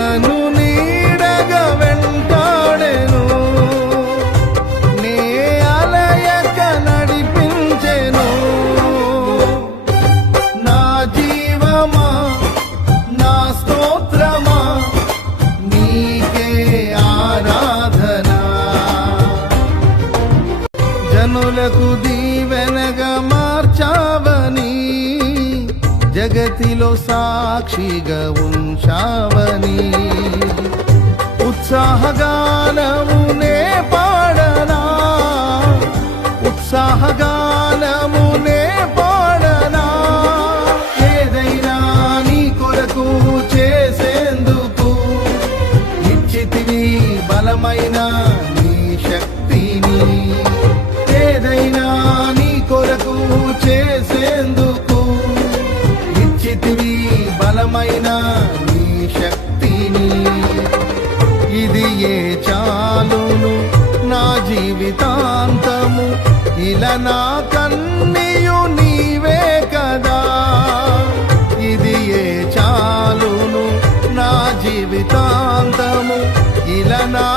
నన్ను నీడగా వెంటాడెను, నే అలయక నడిపించెను. నా జీవమా నా స్తోత్రమా నీకే ఆరాధన. జనులకు దీవెనగా మార్చావని, జగతిలో సాక్షిగా ఉంచావని, ఉత్సాహగానమునే పాడనా, ఉత్సాహగానమునే పాడనా. ఏదైనా నీ కొరకు చేసేందుకు ఇచ్చితివి బలమైన నీ శక్తిని. ఏదైనా నీ కొరకు చేసేందుకు ఇచ్చితివి బలమైన నీ శక్తిని. ఇది ఏ చాలును నా జీవితాంతము, ఇలా నా కన్నీయు నీవే కదా. ఇది ఏ చాలును నా జీవితాంతము, ఇలా నా